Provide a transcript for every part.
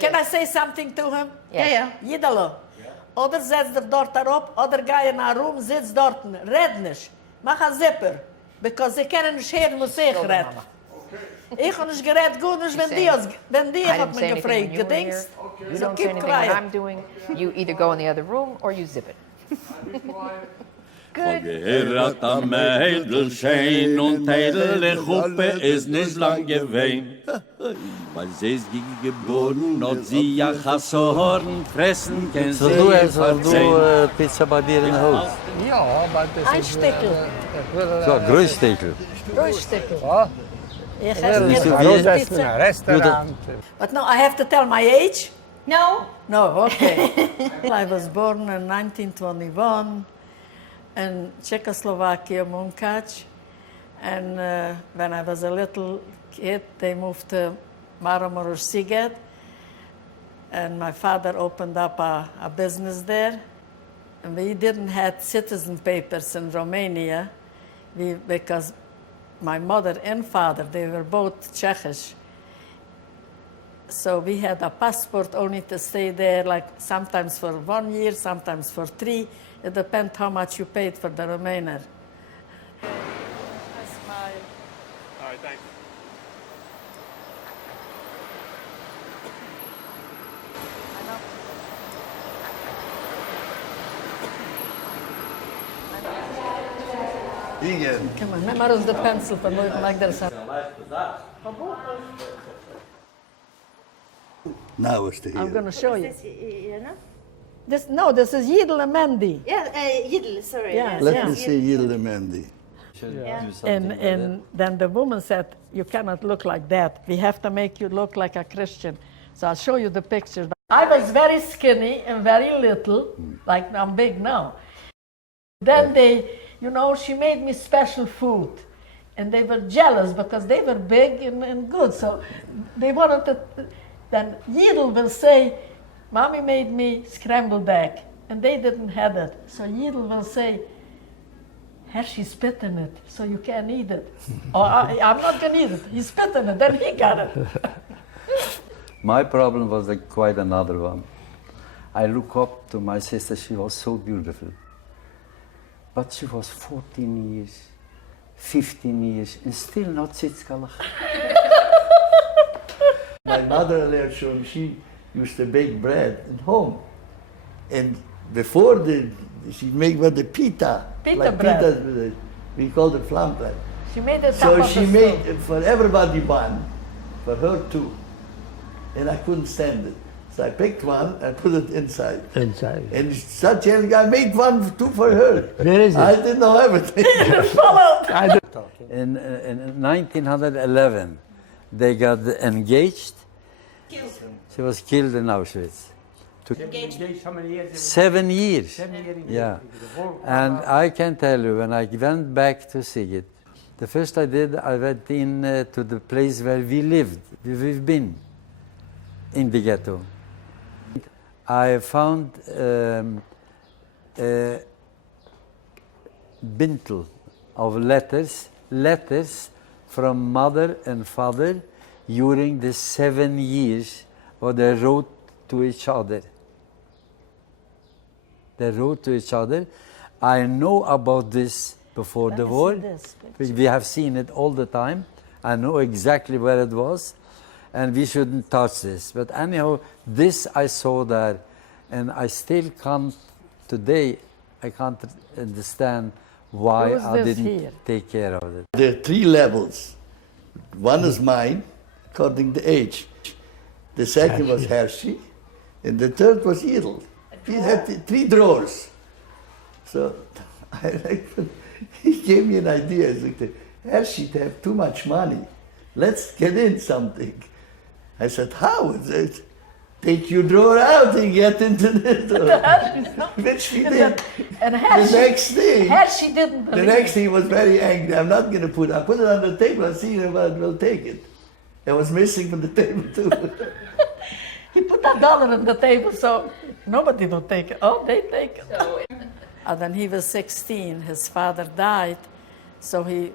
Can I say something to him? Ja. Jidalo. Oder setzt er dort erop, oder ga je naar room, sitzt dort, red nicht. Mach a zipper. Because sie können nicht hören, was ich red. Ich habe nicht geredet, gut nicht, wenn die hat mich gefragt, gedingst. You So don't say keep anything when I'm quiet. doing. You either go in the other room or you zip it. Good. Gehört am Mädel schön und Teidele Chuppe ist nicht lang gewesen. Weil sie ist geboren und sie ja Chassoren fressen kann sie verzeihen. Pizza bei dir in Haus? Ja, aber das Ein ist... Stückel. So, Größstückel. Großstückel. Ja, Ich Nicht esse so nicht viel. große das ist Pizza. ein Restaurant. But no, I have to tell my age? No. No, okay. I was born in 1921 in Czechoslovakia, Munkac. And when I was a little kid, they moved to Maramoures Sighet. And my father opened up a business there. And we didn't have citizen papers in Romania because my mother and father, they were both Czechish. So we had a passport only to stay there, like sometimes for 1 year, sometimes for 3. It depends how much you paid for the remainder. That's my... All right, thanks. Igen. Come on, memorize the pencil for like there's a... Nou is de I'm hier. going to show you. Yeah, This is Yidel and Mendy. Yidel, sorry. Yeah. Yes, Let Yeah. me see Yilde Mendy. And then the woman said, you cannot look like that. We have to make you look like a Christian. So I'll show you the pictures. I was very skinny and very little, like I'm big now. Then she made me special food. And they were jealous because they were big and good. So they wanted to, then Yidel will say, Mommy made me scrambled egg. And they didn't have it. So Yidel will say, Hershey spit in it, so you can't eat it. Or I'm not going to eat it. He spit in it, then he got it. My problem was quite another one. I look up to my sister, she was so beautiful. But she was 14 years, 15 years, and still not sitzkalach. My mother, she used to bake bread at home. And before she made the pita. Pita bread. Pita, we called it flam bread. She made it So top of she the made stove. for everybody one, for her too. And I couldn't stand it. So I picked one and put it inside. inside. And such a I made one too for her. Where is it? I didn't know everything. I don't talk. In 1911, they got engaged. She was killed in Auschwitz. How many years? 7 years. 7 years. Yeah. And I can tell you, when I went back to Sighet, the first I did, I went in to the place where we lived. We've been in the ghetto. I found a bintel of letters from mother and father during the 7 years what they wrote to each other. They wrote to each other. I know about this before the war. We have seen it all the time. I know exactly where it was, and we shouldn't touch this. But anyhow, this I saw there, and I still can't, today, I can't understand why Who's I this didn't here? take care of it. There are 3 levels. One is mine, according to age. The second was Hershey, and the third was Edel. He had 3 drawers. So he gave me an idea. He said, Hershey, they have too much money. Let's get in something. I said, how? He said, take your drawer out and get into this drawer. Which he did. And The Hershey, next thing, Hershey didn't the believe next thing he was very angry. I'm not going to put it. I put it on the table. I see if I will take it. It was missing from the table too. He put $1 on the table, so nobody will take it. Oh, they take it. And then he was 16. His father died, so he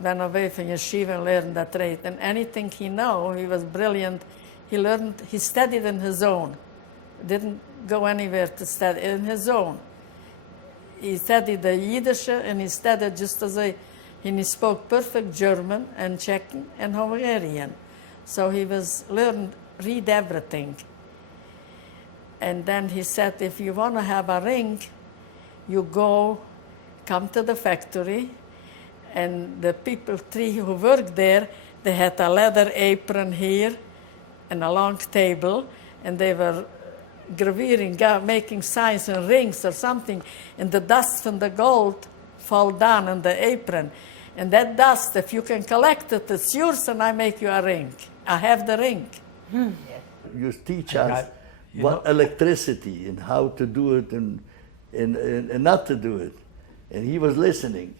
went away from yeshiva and learned that trade. And anything he know, he was brilliant. he learned, he studied in his own. Didn't go anywhere to study, in his own. He studied the Yiddish and he studied just as and he spoke perfect German and Czech and Hungarian. So he was learned, read everything. And then he said, if you want to have a ring, you come to the factory, and the three who worked there, they had a leather apron here and a long table, and they were gravering, making signs and rings or something, and the dust from the gold fall down on the apron. And that dust, if you can collect it, it's yours, and I make you a ring. I have the ring. You teach us what electricity and how to do it and not to do it. And he was listening.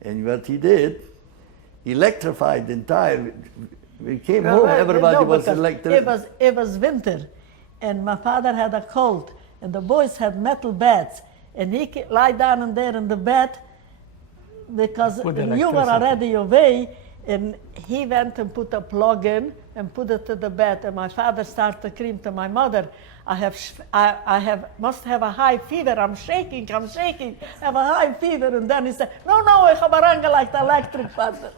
And what he did, he electrified the entire. We came home, everybody was electric. It was winter, and my father had a cold, and the boys had metal beds, and he lie down in there in the bed because you were already away, and he went and put a plug in and put it to the bed, and my father started to scream to my mother, I must have a high fever, I'm shaking, I have a high fever, and then he said, no, I have a rang like the electric button.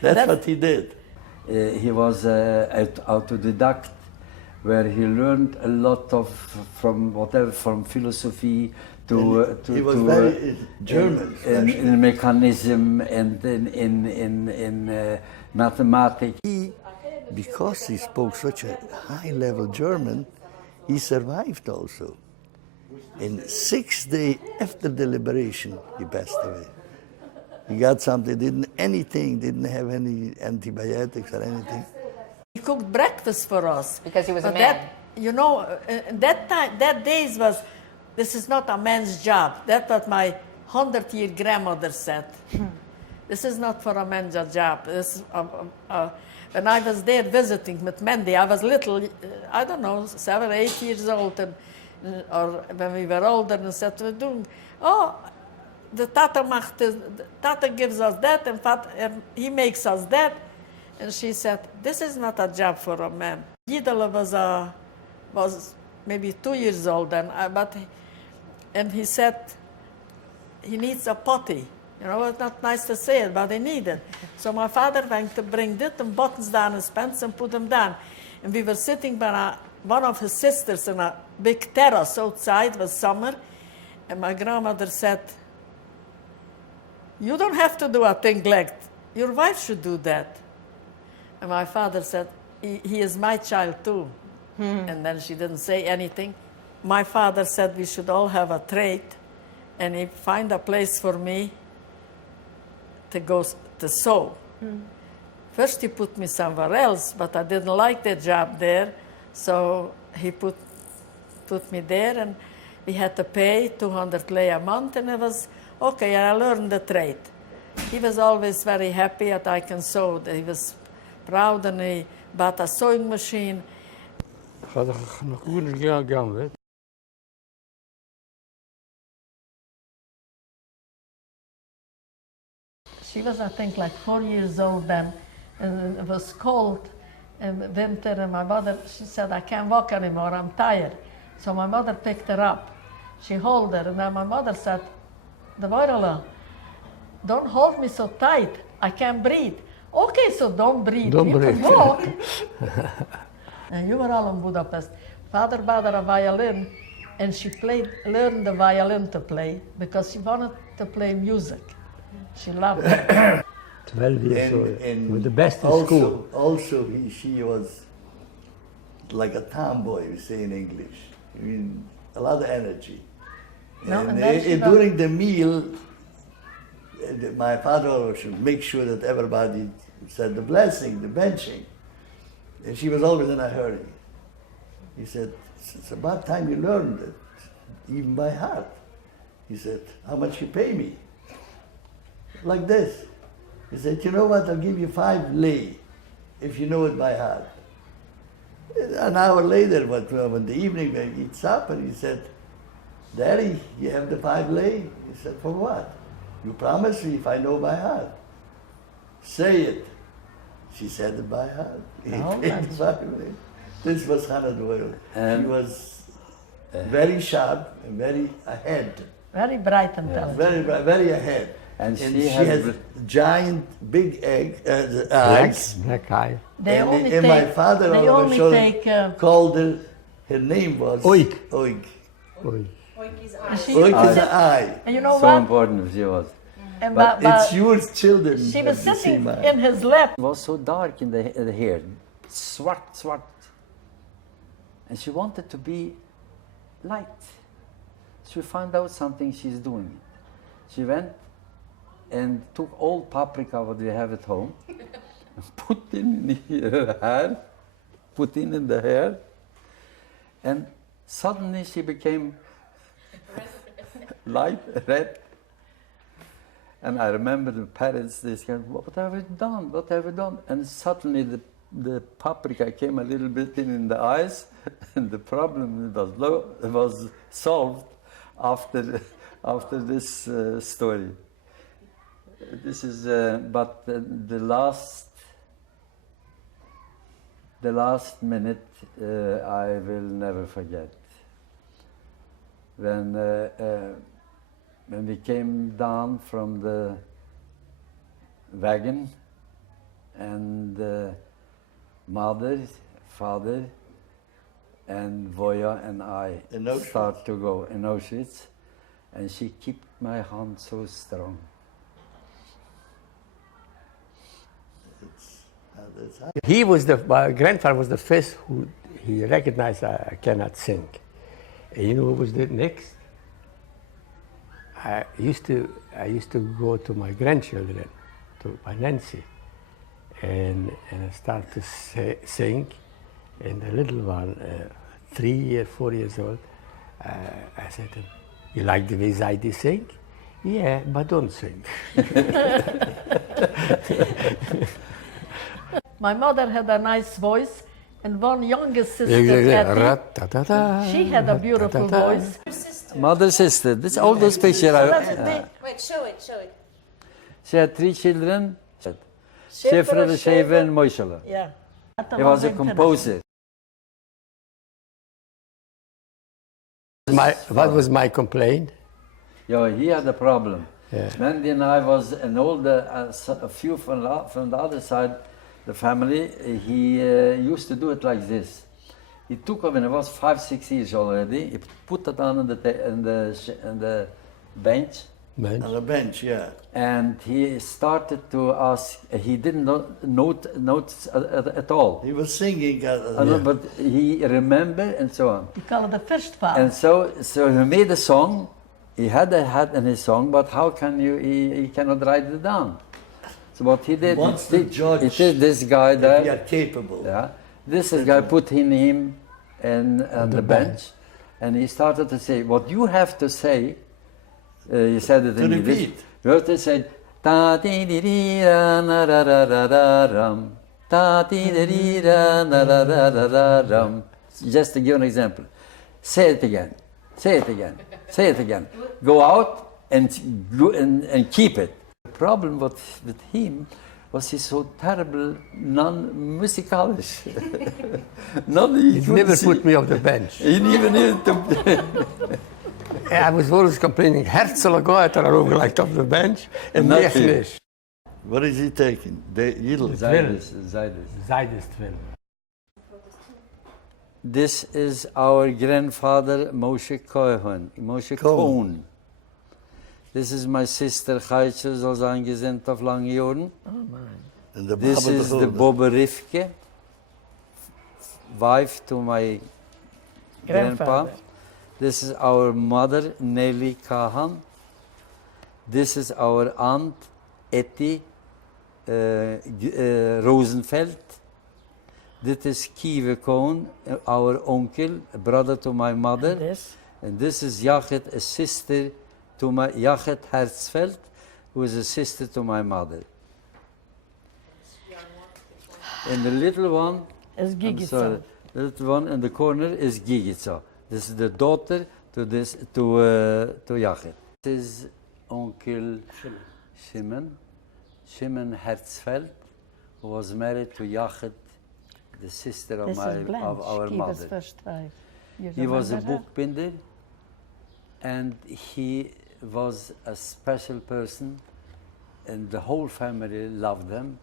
That's what he did. He was autodidact, where he learned a lot from philosophy to he was very German, in mechanism and in mathematics. Because he spoke such a high-level German, he survived also. In 6 days after the liberation, he passed away. He got something, didn't have any antibiotics or anything. He cooked breakfast for us. Because he was a man. That, you know, that days was, this is not a man's job. That's what my 100-year grandmother said. This is not for a man's job. This, when I was there visiting with Mandy, I was little, I don't know, 7 or 8 years old, or when we were older, and said, we're doing, the Tata gives us that, and he makes us that. And she said, this is not a job for a man. Yidela was maybe 2 years old then, and he said, he needs a potty. You know, it's not nice to say it, but he needed. So my father went to bring it and buttons down his pants and put them down. And we were sitting by one of his sisters in a big terrace outside, it was summer, and my grandmother said, you don't have to do a thing like that. Your wife should do that. And my father said, he is my child too. And then she didn't say anything. My father said we should all have a trade, and he find a place for me to go to sew. First he put me somewhere else, but I didn't like the job there, so he put me there, and we had to pay 200 lei a month, and it was okay, I learned the trade. He was always very happy that I can sew. He was proud, and he bought a sewing machine. She was, I think, like 4 years old then, and it was cold in winter, and my mother, she said, I can't walk anymore, I'm tired. So my mother picked her up. She held her, and then my mother said, don't hold me so tight, I can't breathe. Okay, so don't breathe, you can walk. And you were all in Budapest. Father bought her a violin, and she learned the violin to play, because she wanted to play music. She loved it. 12 years old, with the best in also, school. Also, she was like a tomboy, we say in English. I mean, a lot of energy. And during the meal, my father should make sure that everybody said the blessing, the benching. And she was always in a hurry. He said, it's about time you learned it, even by heart. He said, how much you pay me? Like this. He said, you know what, I'll give you 5 lei if you know it by heart. An hour later, when the evening we eat supper, he said, Daddy, you have the 5 lei? He said, for what? You promise me if I know by heart. Say it. She said it by heart. Oh, that's- This was Hannah Doyle. She was very sharp and very ahead. Very bright and talented. Very ahead. And And she she has has bl- big eyes. Black eye. They And, only and take, my father they all of a only sudden take, called her name was Oik. Oik. Oei. she, Oik is the eye. and you know so what? important she was. And But but it's yours children. she was that you see sitting mine. in his lap. It was so dark in the hair, swart. And she wanted to be light. She found out something she's doing. She went and took all paprika what we have at home, put in her hair, put in the hair, and suddenly she became light red. And I remember the parents, they said, what have we done? What have we done? And suddenly the paprika came a little bit in the eyes, and the problem was solved after this story. This is, but the last minute I will never forget. When we came down from the wagon, and mother, father, and Voya and I In Auschwitz. start to go in Auschwitz, and she kept my hand so strong. He was my grandfather was the first who he recognized I cannot sing. And you know what was the next? I used to go to my grandchildren, to my Nancy, and I start to sing, and the little one, 3 or 4 years old, I said to him, "You like the way Zaidi sing?" "Yeah, but don't sing." My mother had a nice voice, and one youngest sister, Patty, she had a beautiful voice. Mother, sister, this all those pictures. Wait, show it. She had 3 children, Shifra, Sheva, and Moishala. Yeah. He was a composer. What was my complaint? Yeah, he had a problem. Yeah. Mandy and I was an older, a few from the other side, the family. He used to do it like this. He took when he was 5, 6 years already. He put it on the bench, On the bench, yeah. and he started to ask. He didn't note at all. He was singing. But he remembered and so on. You call it the fish pot. And so he made a song. He had a hat in his song, but how can you? He cannot write it down. So what he did, Wants to judge it is this guy if you there. are capable. Yeah, this guy put him on the bench, and he started to say, "What you have to say," he said it To in English. repeat. You have to say, "Ta di di di ra na ra ra ra ra ram, ta di di di ra na ra ra ra ra ram." Just to give an example, say it again, say it again, say it again. Go out and keep it. The problem with him was he's so terrible non-musicalisch. He never put me off the bench. He even I was always complaining, herzlich gaat er ook like off the bench, and Not echt here. niet. What is he taking? The Yidl. Zaides. Zijdestwil. This is our grandfather Moshe Cohen. This is my sister Chaitje, zoals aangezend of lange jaren. And the This Baba is the Hulda. Bobbe Rivke, wife to my grandpa. Grandfather. This is our mother, Nelly Kahan. This is our aunt, Etty Rosenfeld. This is Kieve Cohen, our uncle, brother to my mother. This. And this is Yachet, a sister to my Yachet Herzfeld, who is a sister to my mother. And the little one, Is I'm Gigi sorry, the little one in the corner is Gigitza. This is the daughter to Yachet. This is Uncle Shimon Herzfeld, who was married to Yachet, the sister of, This is of Blanche, our Kiva's mother. first wife. You He was a remember her? bookbinder, and he was a special person, and the whole family loved him.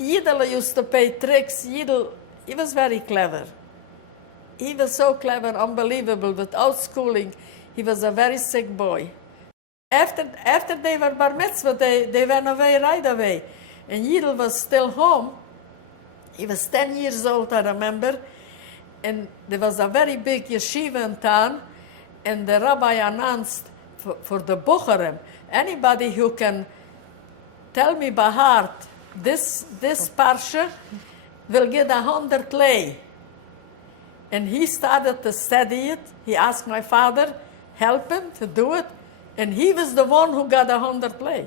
Yidel used to play tricks. Yidel, he was very clever. He was so clever, unbelievable. Without schooling, he was a very sick boy. After they were bar mitzvah, they went away right away. And Yidel was still home. He was 10 years old, I remember. And there was a very big yeshiva in town. And the rabbi announced for the Bocharim, anybody who can tell me by heart this parsha will get 100 lei. And he started to study it. He asked my father, help him to do it. And he was the one who got 100 lei.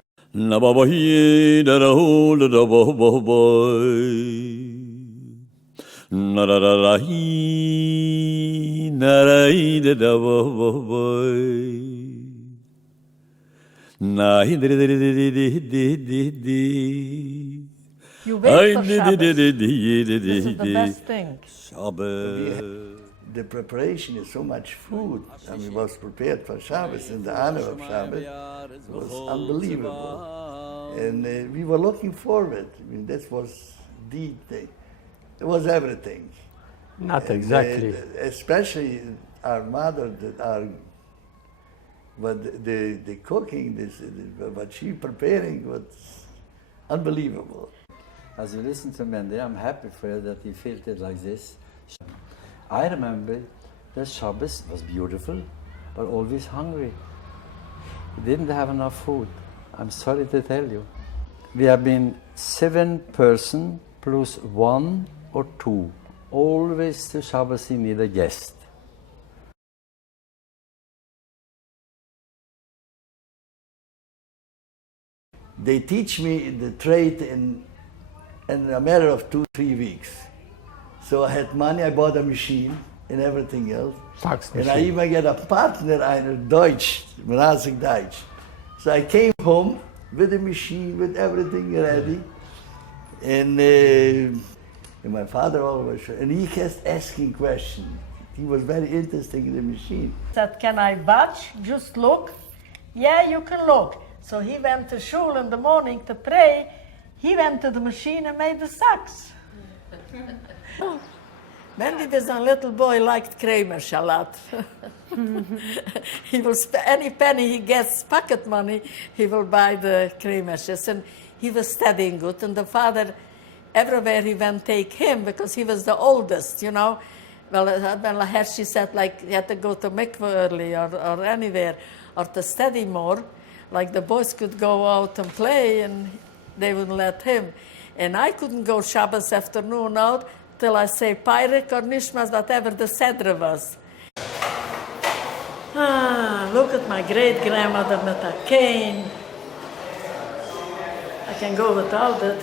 You wait for Shabbos. This is the best thing. The preparation is so much food. I mean, it was prepared for Shabbos in the honor of Shabbos. It was unbelievable. And we were looking forward. I mean, that was the thing. It was everything. Not And, exactly. especially our mother, but the cooking, what she preparing was unbelievable. As you listen to Mendy, I'm happy for you that he felt it like this. I remember that Shabbos was beautiful, but always hungry. He didn't have enough food. I'm sorry to tell you. We have been 7 persons plus 1 or 2. Always to Shabbos you need a guest. They teach me the trade in a matter of 2-3 weeks. So I had money, I bought a machine and everything else. Fax And I machine. even get a partner, in Deutsch, Mrazig Deutsch. So I came home with the machine, with everything ready. And my father always, and he kept asking questions. He was very interested in the machine. Said, can I watch? Just look? Yeah, you can look. So he went to shul in the morning to pray. He went to the machine and made the socks. When he was a little boy, liked Kramer a lot. He will any penny he gets, pocket money, he will buy the Kramershes. And he was studying good. And the father, everywhere he went, take him because he was the oldest, you know. Well, when Hershey said, like, he had to go to mikveh early or anywhere, or to study more. Like the boys could go out and play, and they wouldn't let him. And I couldn't go Shabbos afternoon out till I say Peirik or Nishmas, whatever the Sedra was. Ah, look at my great-grandmother with a cane. I can go without it,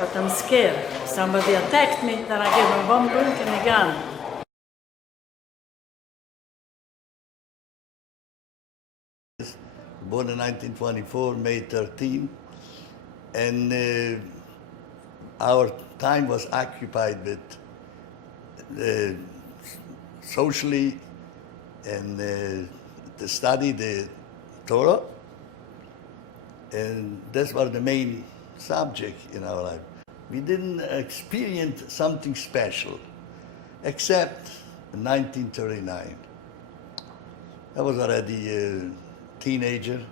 but I'm scared. If somebody attacked me, then I give him one blink and a gun. Born in 1924, May 13, and our time was occupied with socially and to study the Torah, and that's was the main subject in our life. We didn't experience something special, except in 1939. I was already a teenager.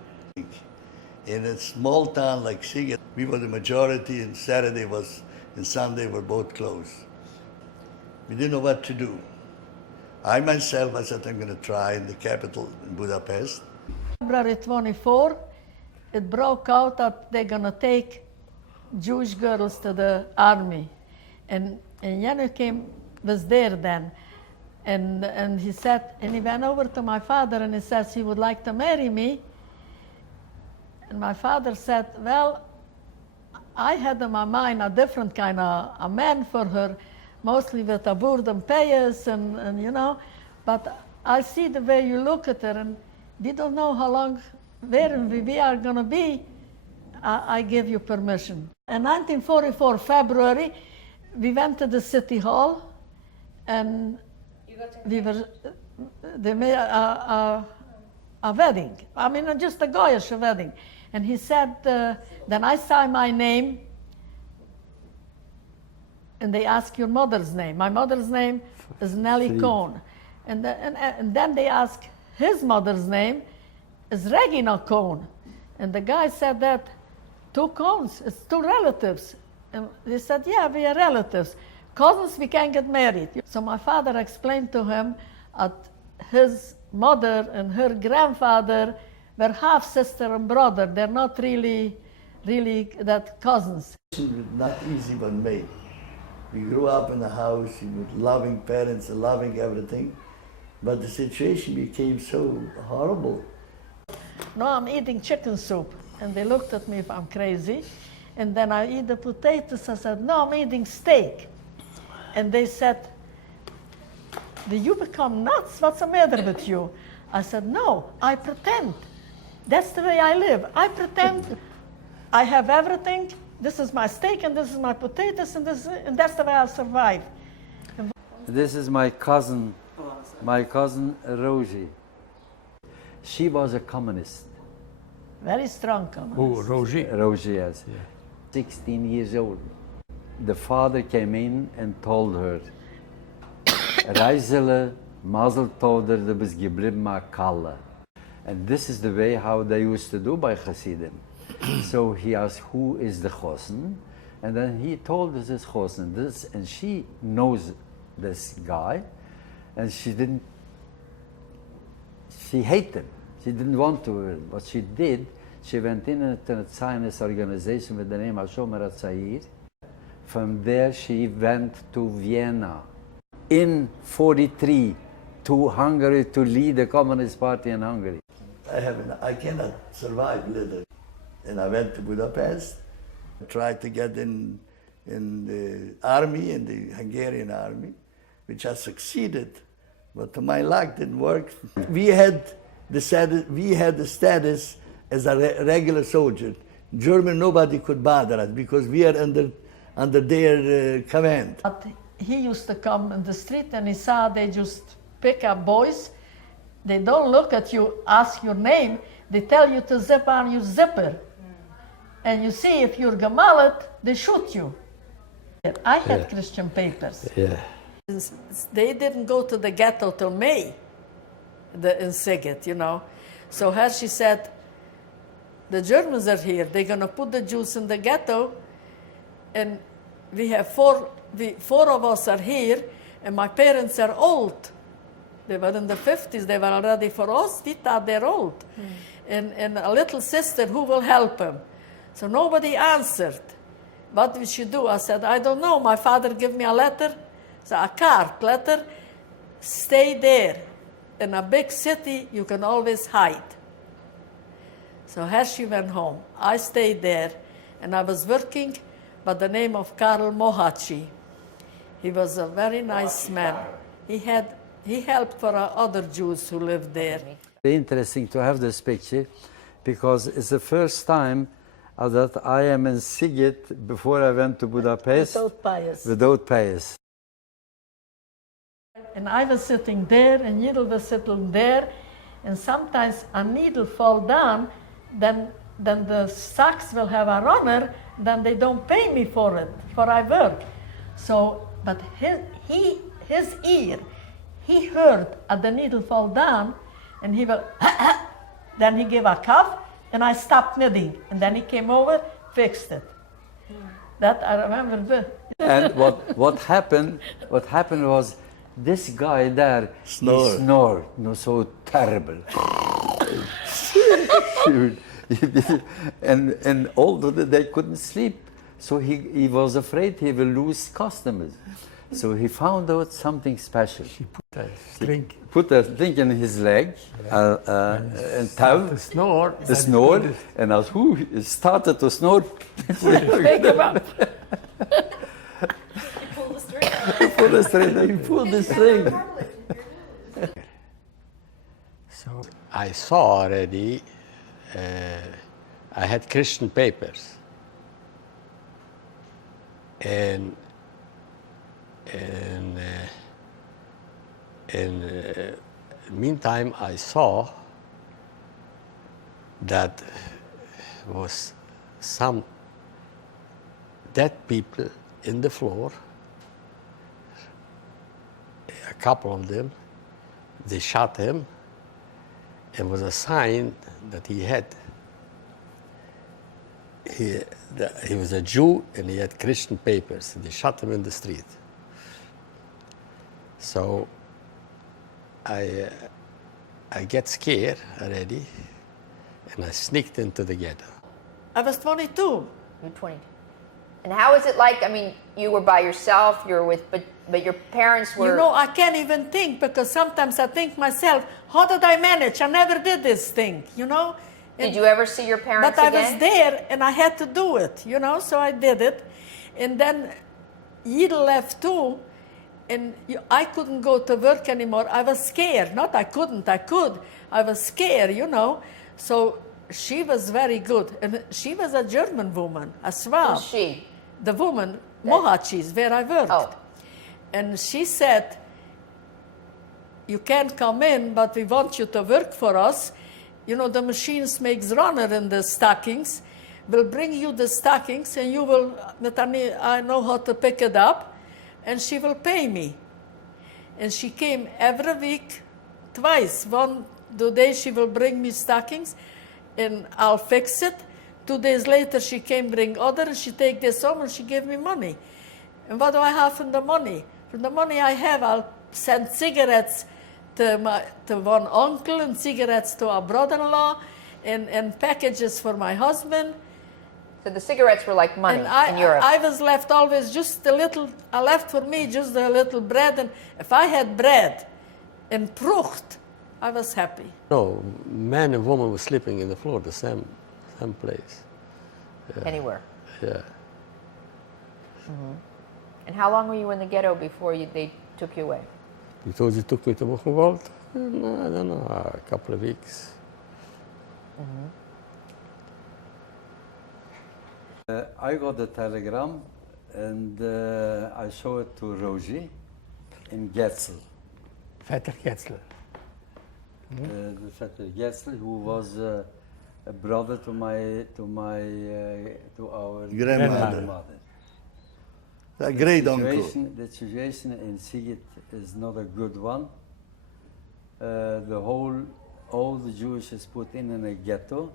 In a small town like Sighet, we were the majority, and Saturday was and Sunday were both closed. We didn't know what to do. I myself, I said, I'm going to try in the capital, in Budapest. February 24, it broke out that they're going to take Jewish girls to the army. And Yanukim was there then. And he said, and he went over to my father and he says he would like to marry me. And my father said, well, I had in my mind a different kind of a man for her, mostly with a boredom payers and you know, but I see the way you look at her and we don't know how long, where we are gonna be. I give you permission. In 1944, February, we went to the city hall and we were, they made a wedding. I mean, just a goyish wedding. And he said, then I signed my name and they ask your mother's name. My mother's name is Nellie Cohn. And then they ask his mother's name is Regina Cohn. And the guy said that, 2 Cohns, it's 2 relatives. And they said, yeah, we are relatives. Cousins, we can't get married. So my father explained to him that his mother and her grandfather were half sister and brother. They're not really that cousins. It was not easy for me. We grew up in a house with loving parents and loving everything, but the situation became so horrible. No, I'm eating chicken soup. And they looked at me if I'm crazy. And then I eat the potatoes. I said, no, I'm eating steak. And they said, do you become nuts? What's the matter with you? I said, no, I pretend. That's the way I live. I pretend I have everything. This is my steak and this is my potatoes and that's the way I survive. This is my cousin Rosie. She was a communist. Very strong communist. Oh, Roger. Rosie, yes. 16 years old. The father came in and told her, Reizele, Mazel Tov, der bist geblieben ma Kalle. And this is the way how they used to do by Hasidim. So he asked, who is the Chosen? And then he told us this Chosen, this, and she knows this guy, and she hated him. She didn't want to. What she did, she went in a Zionist organization with the name of Shomer HaTzair. From there, she went to Vienna. In 43, to Hungary to lead the Communist Party in Hungary. I cannot survive later. And I went to Budapest, tried to get in the army, in the Hungarian army, which I succeeded, but to my luck didn't work. We had the status as a regular soldier. German, nobody could bother us because we are under their command. But he used to come in the street and he saw they just pick up boys. They don't look at you, ask your name. They tell you to zip on your zipper. And you see if you're Gemalit, they shoot you. I had Christian papers. Yeah. They didn't go to the ghetto till May, in Sighet, you know. So her, she said, the Germans are here. They're going to put the Jews in the ghetto. And we have four of us are here, and my parents are old. They were in the 50s. They were already for us. We thought they're old. And a little sister, who will help him? So nobody answered. What did she do? I said, I don't know. My father gave me a letter, so a card letter. Stay there. In a big city, you can always hide. So her, she went home. I stayed there, and I was working by the name of Karl Mohaci. He was a very nice man. He helped for other Jews who lived there. Very interesting to have this picture because it's the first time that I am in Sighet before I went to Budapest. Without Pius. And I was sitting there, and Yidel was sitting there, and sometimes a needle fall down, then the socks will have a runner, then they don't pay me for it, for I work. So, but his ear, he heard the needle fall down, and he will, then he gave a cough, and I stopped knitting, and then he came over, fixed it. That I remember. And what happened was this guy there, Snore. he snored, no, so terrible. and all the they couldn't sleep, so he was afraid he will lose customers. So he found out something special. She put a string. Put a thing in his leg, and toe, To snore. the snore, and as he started to snore, Wake him up. Pull the string. pull the string, he pulled the string. So I saw already, I had Christian papers. And meantime, I saw that was some dead people in the floor, a couple of them. They shot him. It was a sign that he had. He was a Jew and he had Christian papers. They shot him in the street. So I get scared already, and I sneaked into the ghetto. I was 22. You're 20. And how is it like? I mean, you were by yourself. You're with, but your parents were. You know, I can't even think, because sometimes I think myself, how did I manage? I never did this thing, you know? Did you ever see your parents But I again? was there and I had to do it, you know, so I did it. And then Yidel left too, and I couldn't go to work anymore. I was scared. Not I couldn't, I could. I was scared, you know. So she was very good. And she was a German woman as well. Who's she? The woman, Mohacis, where I worked. Oh. And she said, you can't come in, but we want you to work for us. You know, the machines makes runner in the stockings. We'll bring you the stockings, and you will, I know how to pick it up, and she will pay me. And she came every week, twice. 2 days she will bring me stockings, and I'll fix it. 2 days later she came bring other, and she take this home, and she gave me money. And what do I have from the money? From the money I have, I'll send cigarettes to one uncle, and cigarettes to our brother-in-law, and packages for my husband. So the cigarettes were like money And in Europe. I was left always just a little, I left for me just a little bread, and if I had bread and Prucht, I was happy. No, man and woman were sleeping in the floor, the same place. Anywhere. Yeah. And how long were you in the ghetto before they took you away? Because he took me to Buchenwald, I don't know, a couple of weeks. I got the telegram, and I showed it to Roger in Getzel. Vetter Ketzel. The Vetter Getzel, who was a brother to our Grandmother. A great uncle. The situation in Sighet is not a good one. All the Jewish is put in a ghetto,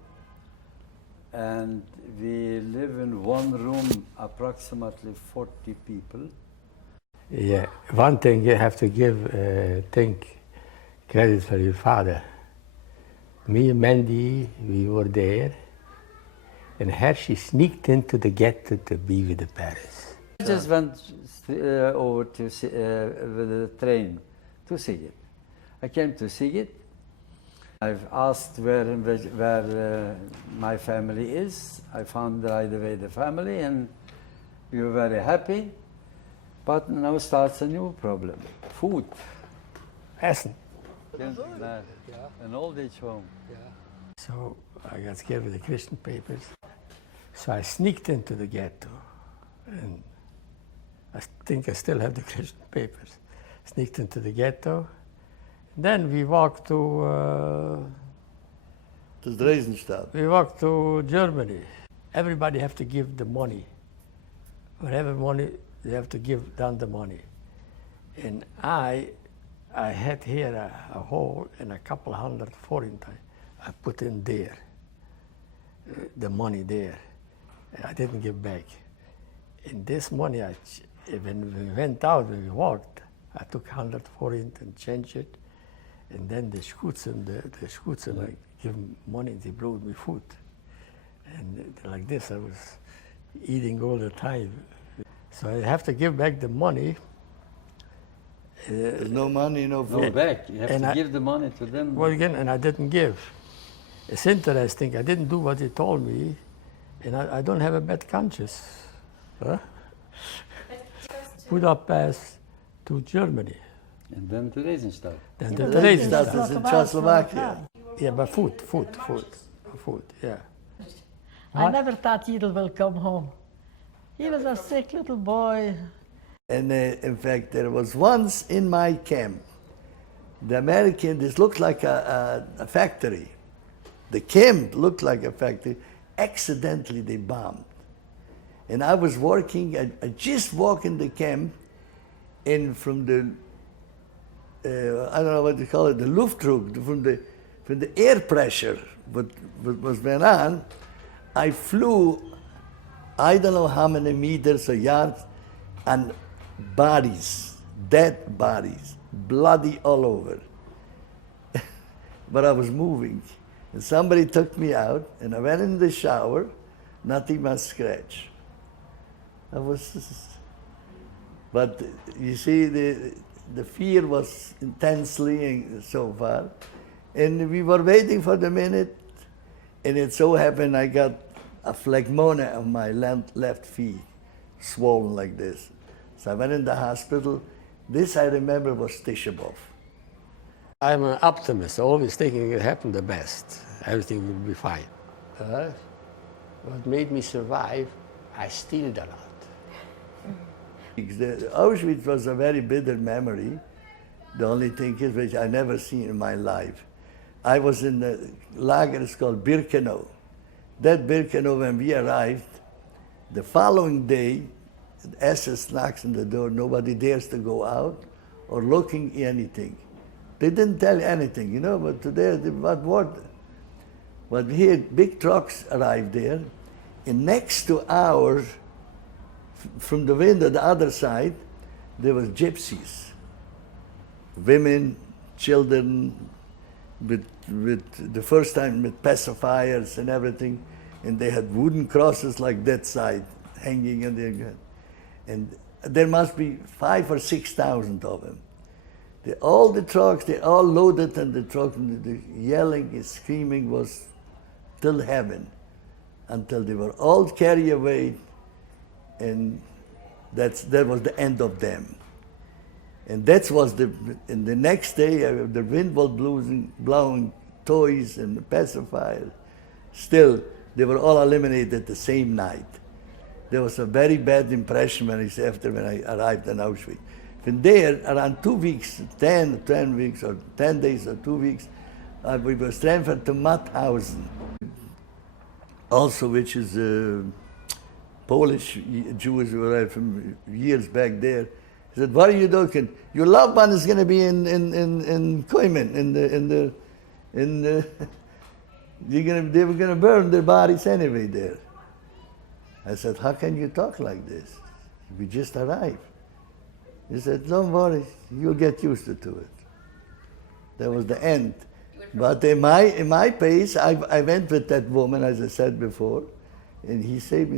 and we live in one room, approximately 40 people. Yeah, one thing you have to give, credit for your father. Me and Mandy, we were there, and her, she sneaked into the ghetto to be with the parents. I just went over to with the train to Sighet. I came to Sighet. I've asked where my family is. I found right away the family, and we were very happy. But now starts a new problem: food. Essen. An old age home. So I got scared with the Christian papers. So I sneaked into the ghetto, and I think I still have the Christian papers. Sneaked into the ghetto. Then we walked to Dresdenstadt. we walked to Germany. Everybody have to give the money. Whatever money, they have to give down the money. And I had here a hole and a couple hundred forint I put in there, the money there. I didn't give back. And this money, when we went out, when we walked, I took 100 forint and changed it. And then the Schutzen, I give them money, they brought me food. And like this, I was eating all the time. So I have to give back the money, There's no money, no No food. back. You have And to I- give the money to them. Well, again, and I didn't give. It's interesting. I didn't do what he told me, and I don't have a bad conscience. Huh? Budapest to Germany. And then to Reisenstadt. Then Yeah, the that Theresienstadt. That is in Czechoslovakia. Yeah, but food, yeah. I never thought Yidel will come home. He was a sick little boy. And in fact, there was once in my camp, the American, this looked like a factory. The camp looked like a factory. Accidentally, they bombed. And I was working, I just walked in the camp, and from the, I don't know what you call it, the Luftdruck, from the air pressure, what was going on, I flew, I don't know how many meters or yards, and bodies, dead bodies, bloody all over. But I was moving. And somebody took me out, and I went in the shower, nothing but scratch. I was, but you see, the fear was intensely so far. And we were waiting for the minute, and it so happened I got a phlegmona on my left feet, swollen like this. So I went in the hospital. This I remember was Tisha B'Av. I'm an optimist, always thinking it happened the best. Everything will be fine. What made me survive, I stealed a lot. Auschwitz was a very bitter memory. The only thing is which I never seen in my life. I was in the lager, it's called Birkenau. That Birkenau, when we arrived, the following day, the SS knocks on the door, nobody dares to go out or looking anything. They didn't tell anything, you know, but today, but here, big trucks arrived there, and next to ours, from the window, the other side, there was gypsies. Women, children, with the first time with pacifiers and everything, and they had wooden crosses like that side hanging in their, and there must be 5,000 or 6,000 of them. All the trucks, they all loaded in the truck, and the yelling and screaming was till heaven, until they were all carried away, and that was the end of them. And that was and the next day, the wind was blowing toys and pacifiers. Still, they were all eliminated the same night. There was a very bad impression when I arrived in Auschwitz. From there, around 2 weeks, 10 weeks, or 10 days or 2 weeks, we were transferred to Mauthausen, also which is Polish Jews who were from years back there. He said, "What are you doing? Your loved one is going to be in Koimen, they were going to burn their bodies anyway there." I said, "How can you talk like this? We just arrived." He said, "Don't worry, you'll get used to it." That was the end. But in my pace, I went with that woman, as I said before, and he said,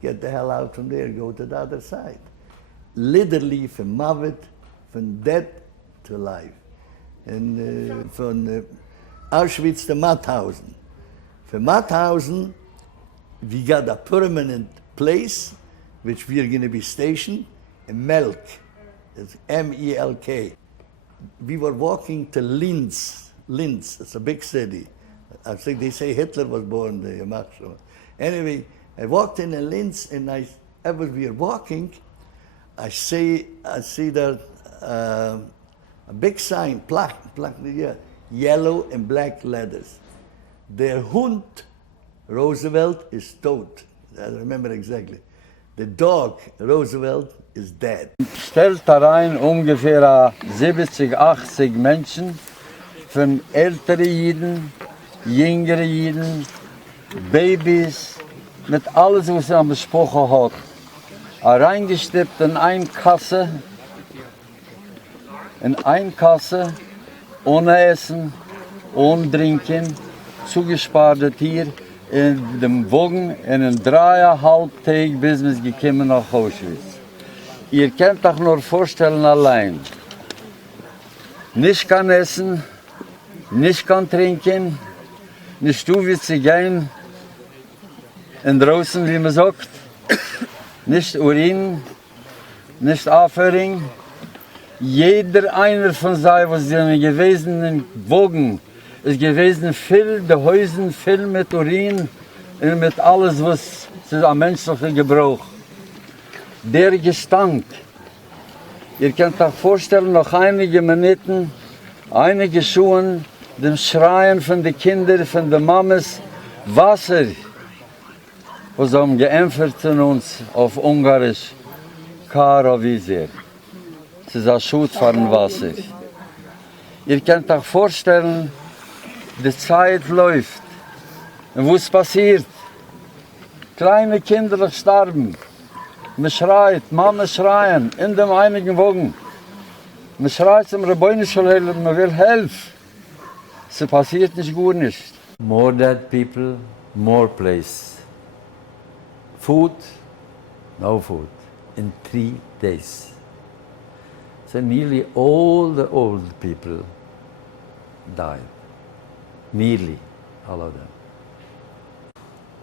"Get the hell out from there, go to the other side." Literally from Mavet, from death to life. And from Auschwitz to Mauthausen. From Mauthausen, we got a permanent place, which we are going to be stationed, in Melk. It's M-E-L-K. We were walking to Linz. Linz, it's a big city. I think they say Hitler was born there. Anyway, I walked in Linz, and as we were walking, I see there a big sign, plaque, yellow and black letters. Der Hund Roosevelt is tot. I remember exactly. The dog Roosevelt is dead. Stellt da rein ungefähr 70, 80 Menschen, von ältere Jiden, jüngere Jiden, Babys, mit alles, was er besprochen hat. Reingestippt in eine Kasse, ohne Essen, ohne Trinken, zugespartet hier in dem Wagen in einen 3,5 Tag bis wir gekommen nach Auschwitz. Ihr könnt euch nur vorstellen allein, nicht kann essen, nicht kann trinken, nicht wie zu gehen, in draußen, wie man sagt, nicht Urin, nicht Aufhören. Jeder einer von sei, was sie gewesen in Wogen, ist gewesen viel der Häusen, viel mit Urin und mit alles, was am menschlichen Gebrauch. Der Gestank, ihr könnt euch vorstellen, nach einigen Minuten, einige Schuhen, dem Schreien von den Kindern, von den Mamas, Wasser, was haben geämpft von uns auf Ungarisch, Kara Wieser. Es ist ein Schutfahren-Wasser. Ihr könnt euch vorstellen, die Zeit läuft. Und was passiert? Kleine Kinder sterben. Man schreit, Mama schreien, in dem einigen Wogen. Man schreit zum Rabbinischen, man will helfen. Es passiert nicht gut nicht. More dead people, more place. Food, no food. In 3 days. So nearly all the old people died. Nearly all of them.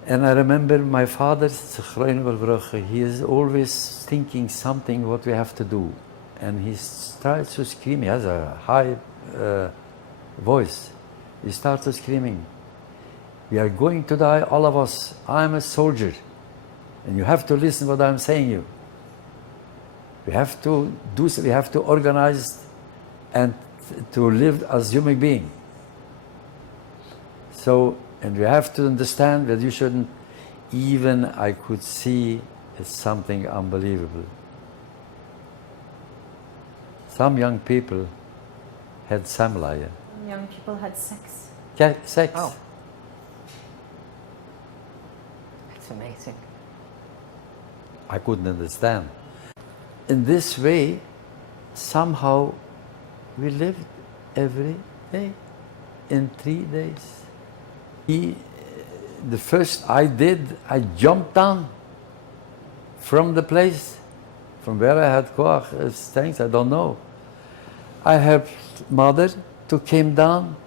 And I remember my father, he is always thinking something what we have to do. And he starts to scream, he has a high voice. He starts screaming, we are going to die, all of us. I'm a soldier. And you have to listen what I'm saying you. We have to do, we have to organize and to live as human beings. So, and we have to understand that you shouldn't, even I could see it's something unbelievable. Some young people had samlaya. Young people had sex. Sex. Oh. That's amazing. I couldn't understand. In this way, somehow we lived every day in 3 days. The first I did, I jumped down from the place, from where I had koach, things I don't know. I helped mother to came down.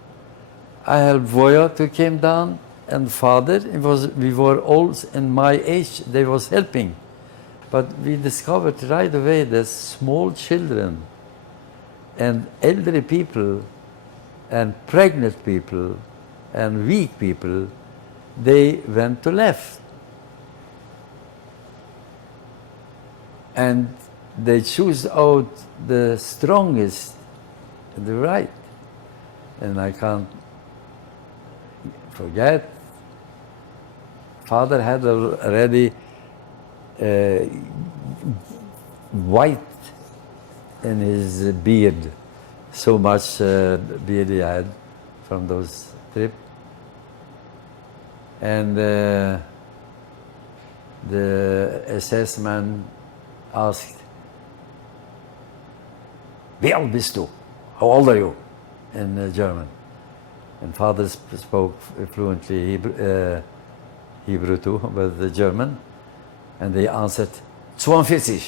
I helped Voya to came down, and father. We were all in my age. They was helping. But we discovered right away that small children and elderly people and pregnant people and weak people, they went to left. And they choose out the strongest and the right. And I can't forget, father had already white in his beard, so much beard he had from those trips. And the SS man asked, "Wie alt bist du? How old are you?" in German. And father spoke fluently Hebrew too, but the German. And they answered, 42.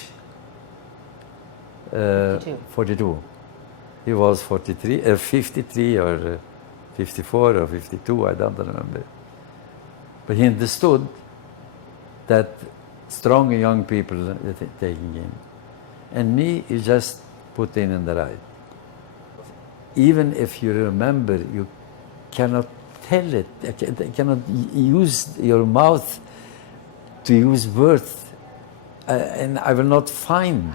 42. He was 43, 53 or 54 or 52, I don't remember. But he understood that strong young people are taking him. And me, you just put in the right. Even if you remember, you cannot tell it, you cannot use your mouth to use words. And I will not find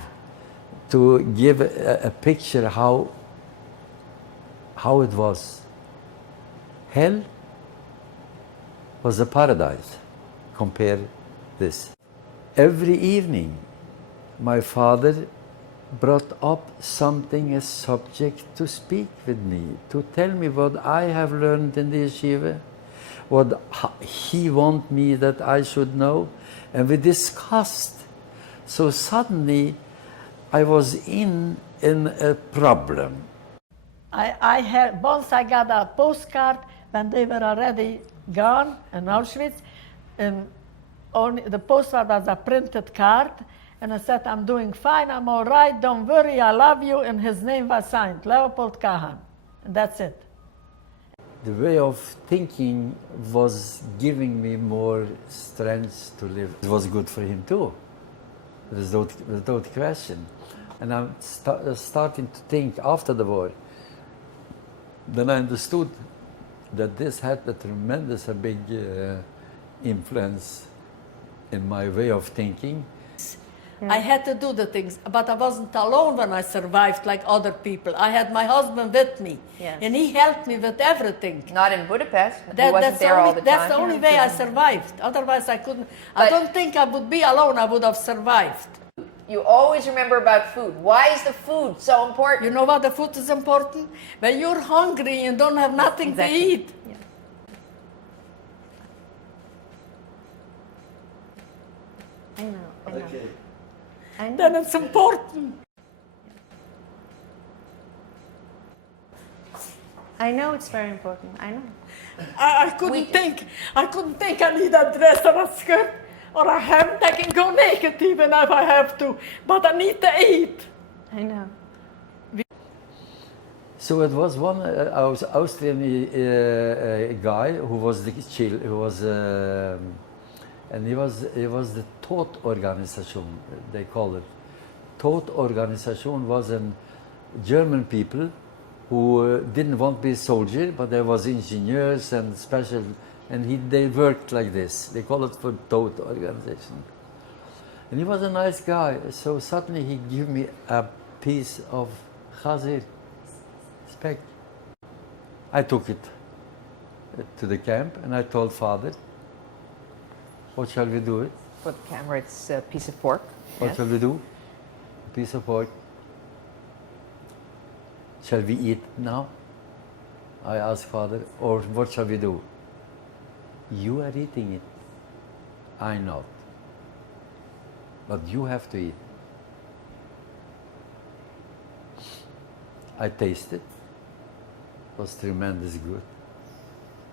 to give a picture how it was. Hell was a paradise. Compare this. Every evening, my father brought up something, a subject to speak with me, to tell me what I have learned in the yeshiva, what he want me that I should know, and we discussed. So suddenly, I was in a problem. I had, once I got a postcard when they were already gone in Auschwitz, and only, the postcard was a printed card, And I said, I'm doing fine, I'm all right, don't worry, I love you. And his name was signed, Leopold Kahan. And that's it. The way of thinking was giving me more strength to live. It was good for him too, without question. And I'm starting to think after the war. Then I understood that this had a tremendous big influence in my way of thinking. I had to do the things, but I wasn't alone when I survived like other people. I had my husband with me, Yes. and he helped me with everything. Not in Budapest. He wasn't there all the time. That's the only way I survived. Otherwise, I couldn't. I But- don't think I would be alone. I would have survived. You always remember about food. Why is the food so important? You know why the food is important? When you're hungry and don't have nothing Exactly. to eat, I know. I know. Okay. I know. then it's important. I know it's very important. I know. I couldn't think. I couldn't think I need a dress or a skirt or a hemp. I can go naked even if I have to, but I need to eat. I know. So it was one Austrian guy who was the and he was the Tod organization, they call it. Tod organization was a German people who didn't want to be a soldier, but there was engineers and special, and they worked like this. They call it for Tod organization. And he was a nice guy, so suddenly he gave me a piece of chazir, speck. I took it to the camp and I told father, what shall we do it? For the camera, it's a piece of pork. What Yes. shall we do? A piece of pork. Shall we eat now? I asked father, or what shall we do? You are eating it. I not. But you have to eat. I tasted. It was tremendous good.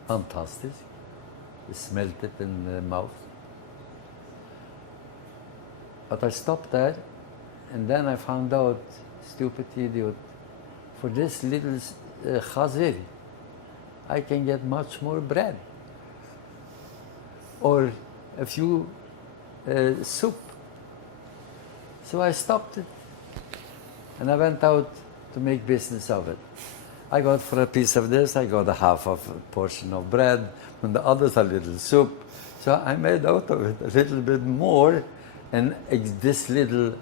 Fantastic. It smelled it in the mouth. But I stopped there, and then I found out, stupid idiot, for this little chazir, I can get much more bread. Or a few soup. So I stopped it. And I went out to make business of it. I got for a piece of this, I got a half of a portion of bread, and the others a little soup. So I made out of it a little bit more, and this little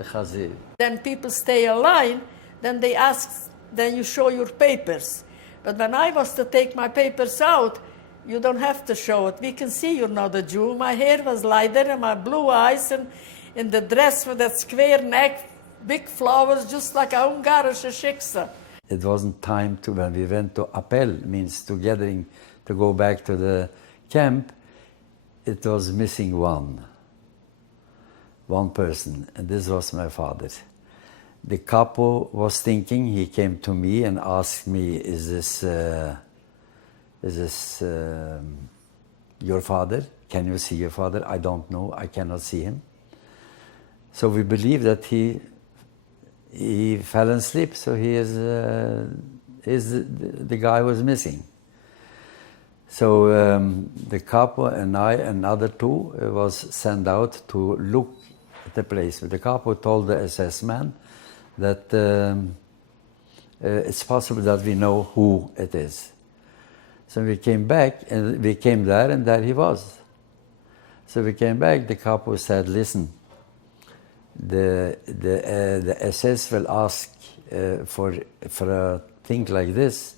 chazir. Then people stay alive, then they ask, then you show your papers. But when I was to take my papers out, you don't have to show it. We can see you're not a Jew. My hair was lighter and my blue eyes and in the dress with that square neck, big flowers, just like a Ungarische Schicksal. It wasn't time to, when we went to Appel, means to gathering, to go back to the camp, it was missing one person, and this was my father. The capo was thinking, he came to me and asked me, is this your father? Can you see your father? I don't know, I cannot see him. So we believe that he fell asleep, so he is the guy was missing. So the capo and I and other two was sent out to look at the place. The capo told the SS man that it's possible that we know who it is. So we came back and we came there, and there he was. So we came back, the capo said, listen, the SS will ask for a thing like this,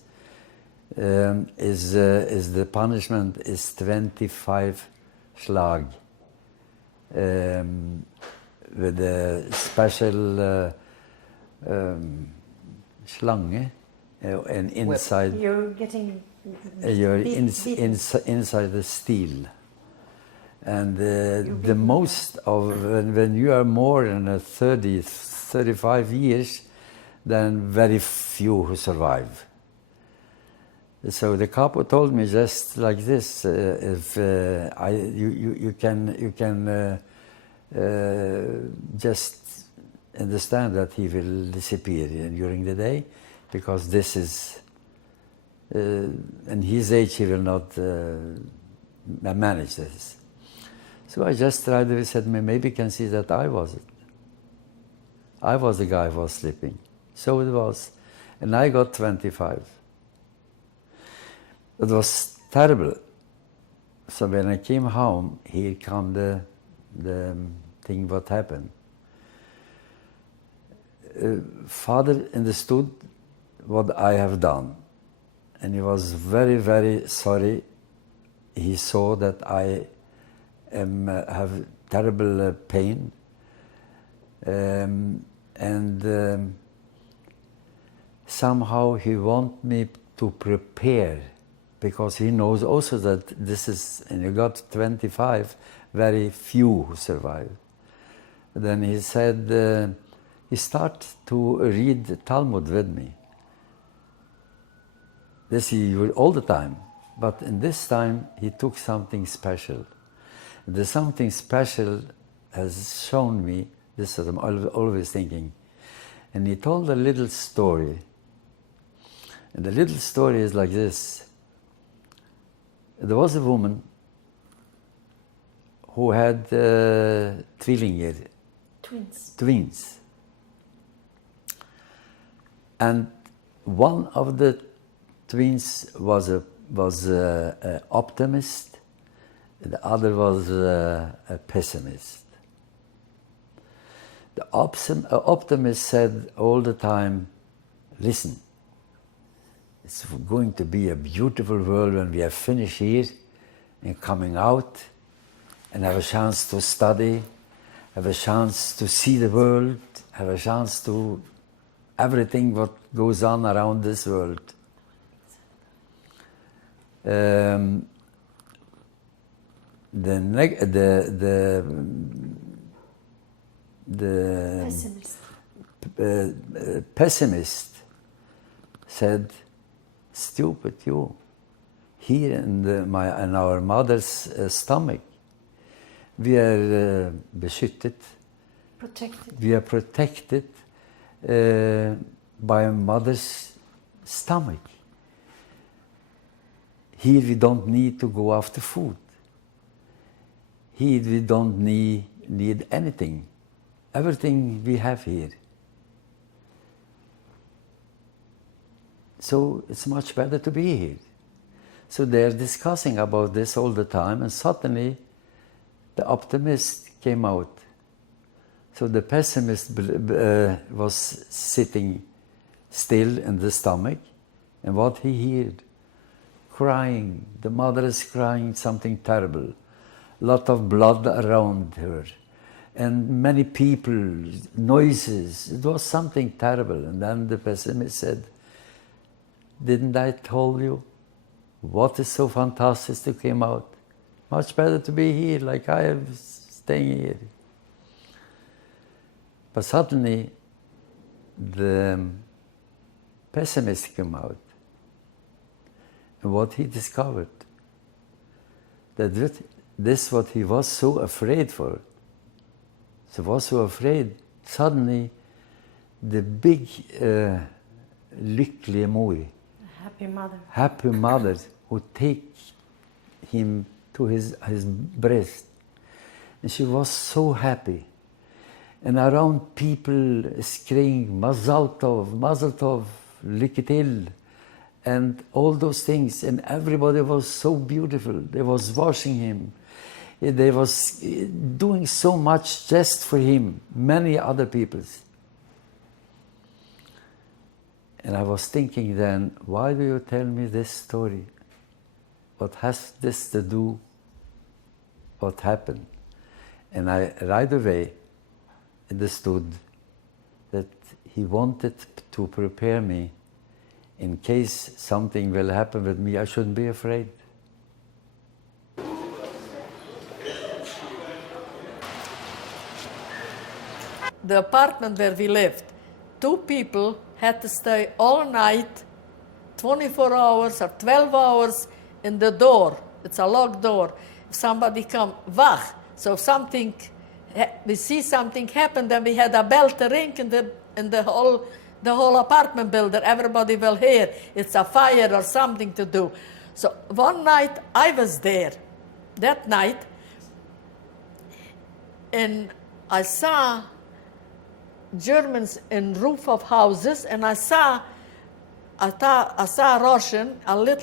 is the punishment is 25 Schlag with a special Schlange and inside You're getting. you're beaten. inside the steel. And the most of, when you are more than 30, 35 years, then very few who survive. So the capo told me just like this, if you can just understand that he will disappear during the day, because this is, in his age, he will not manage this. So I just tried to said, maybe you can see that I was it. I was the guy who was sleeping. So it was. And I got 25. It was terrible. So when I came home, here come the thing what happened. Father understood what I have done. And he was very, very sorry. He saw that I have terrible pain. Somehow he wants me to prepare, because he knows also that this is, and you got 25, very few who survive. Then he said, he started to read the Talmud with me. This he would all the time, but in this time he took something special. The something special has shown me, this is I'm always thinking, and he told a little story. And the little story is like this. There was a woman who had tweelinge, twins. And one of the twins was a optimist, the other was a pessimist. The optimist said all the time, listen, it's going to be a beautiful world when we are finished here and coming out and have a chance to study, have a chance to see the world, have a chance to everything what goes on around this world. The pessimist said, stupid you, here in our mother's stomach, we are beskyttet, we are protected by mother's stomach. Here we don't need to go after food. Here we don't need anything. Everything we have here. So it's much better to be here. So they're discussing about this all the time, and suddenly the optimist came out. So the pessimist was sitting still in the stomach, and what he heard? Crying. The mother is crying something terrible. Lot of blood around her. And many people, noises. It was something terrible. And then the pessimist said, didn't I tell you what is so fantastic to come out? Much better to be here, like I am staying here. But suddenly, the pessimist came out. And what he discovered, that this what he was so afraid for, so was so afraid, suddenly the big lycklige mor, happy mother who take him to his breast. And she was so happy. And around people screaming, Mazal Tov, lycka till, and all those things. And everybody was so beautiful. They was washing him. They was doing so much just for him, many other people. And I was thinking then, why do you tell me this story? What has this to do? What happened? And I right away understood that he wanted to prepare me in case something will happen with me. I shouldn't be afraid. The apartment where we lived, 2 people had to stay all night, 24 hours or 12 hours in the door. It's a locked door. If somebody come, wach. So if something we see something happen, then we had a bell to ring in the whole apartment building. Everybody will hear it's a fire or something to do. So one night I was there, that night, and I saw Germans in roof of houses, and I saw Russian,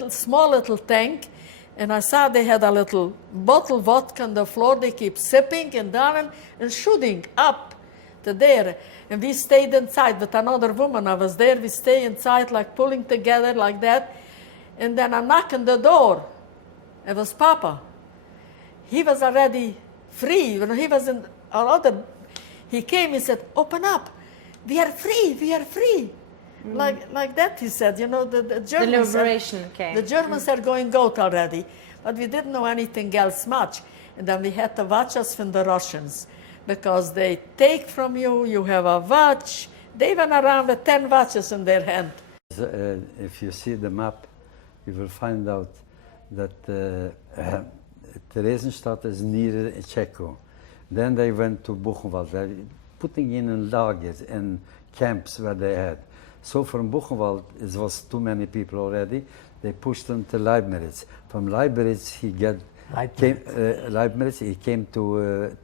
small little tank, and I saw they had a little bottle vodka on the floor. They keep sipping and down and shooting up to there. And we stayed inside with another woman. I was there. We stay inside, like pulling together like that. And then I knock on the door. It was Papa. He was already free. When he was in another, he came. He said, "Open up. We are free. We are free." Like that, he said. You know, the Germans. The liberation came. The Germans are going out already, but we didn't know anything else much. And then we had to watch us from the Russians, because they take from you. You have a watch. They went around with 10 watches in their hand. If you see the map, you will find out that Theresienstadt is near Czechia. Then they went to Buchenwald. They're putting in lagers and camps where they had. So from Buchenwald, it was too many people already. They pushed him to Leibnitz. From Leibnitz, he came to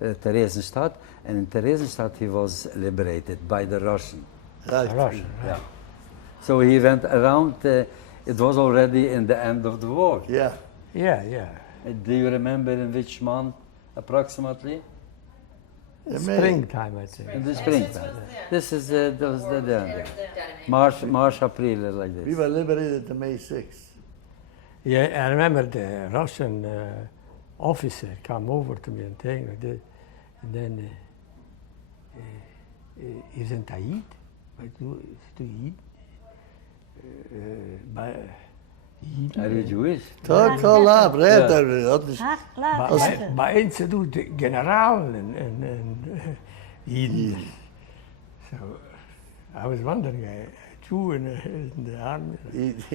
Theresienstadt, and in Theresienstadt he was liberated by the Russian. Right. Russian, right. Yeah. So he went around. It was already in the end of the war. Yeah. Yeah, yeah. Do you remember in which month, approximately? Springtime, I think. In the springtime. This is the end. March, April, like this. We were liberated on May 6th. Yeah, I remember the Russian officer come over to me and saying like this, and then isn't I eat? But to eat? Are you Jewish? Talk all up, right? Dat is Bij eens doet de generaal en eat. So I was wondering, Jew in the army.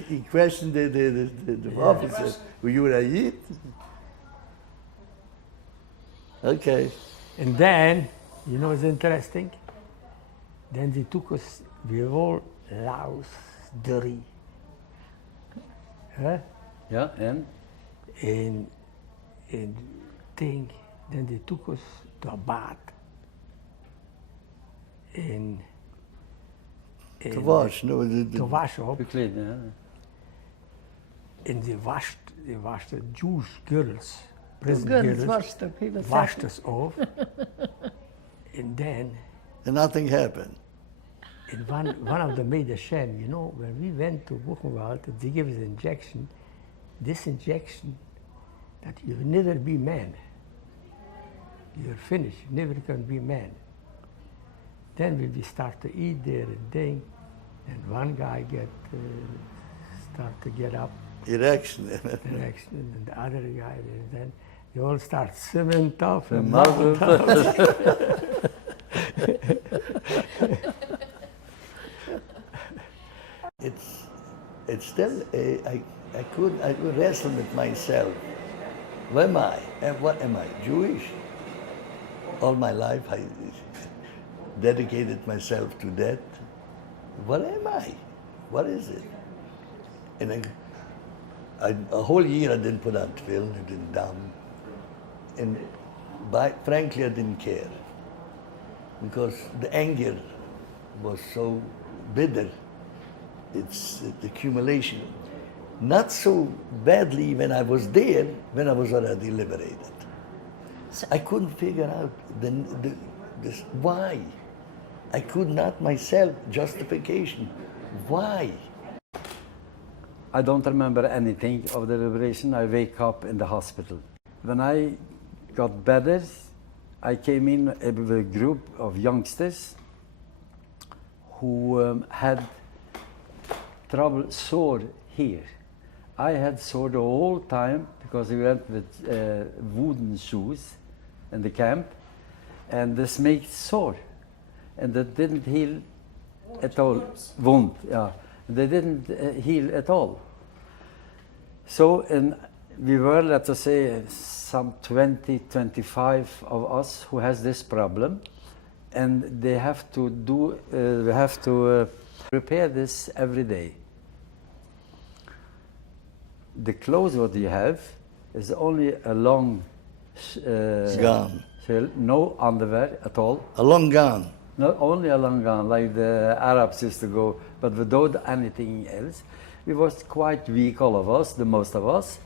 he questioned the officer. Were you a Yid? Okay. And then, you know what's interesting? Then they took us, we were all Laos, dirty. Huh? Yeah, and? And thing, then they took us to a bath. And To wash, no? to wash up. Gekleed, ja. And they washed the Jewish girls, prison Goodness, girls, washed us off. And then, And nothing happened. and one of them made a shame, you know, when we went to Buchenwald, they gave us an injection, this injection, that you'll never be man. You're finished, you never can be man. Then we start to eat there and thing, and one guy start to get up, Erection. and the other guy, and then they all start swimming tough and Mazel tough. It's still, I could wrestle with myself. Who am I? And what am I? Jewish? All my life I dedicated myself to that. What am I? What is it? And a whole year I didn't put on film, I didn't down. And frankly, I didn't care. Because the anger was so bitter. It's the accumulation. Not so badly when I was there, when I was already liberated. I couldn't figure out this why. I could not myself justification. Why? I don't remember anything of the liberation. I wake up in the hospital. When I got better, I came in with a group of youngsters who had trouble sore here. I had sore the whole time because we went with wooden shoes in the camp, and this makes sore, and that didn't heal at all. Wound, yeah. They didn't heal at all. So We were, let us say, some 20, 25 of us who has this problem, and they have to do, we have to repair this every day. The clothes what you have is only a long Gown. no underwear at all. A long gown. Not only a long gown like the Arabs used to go, but without anything else. We was quite weak, all of us, the most of us,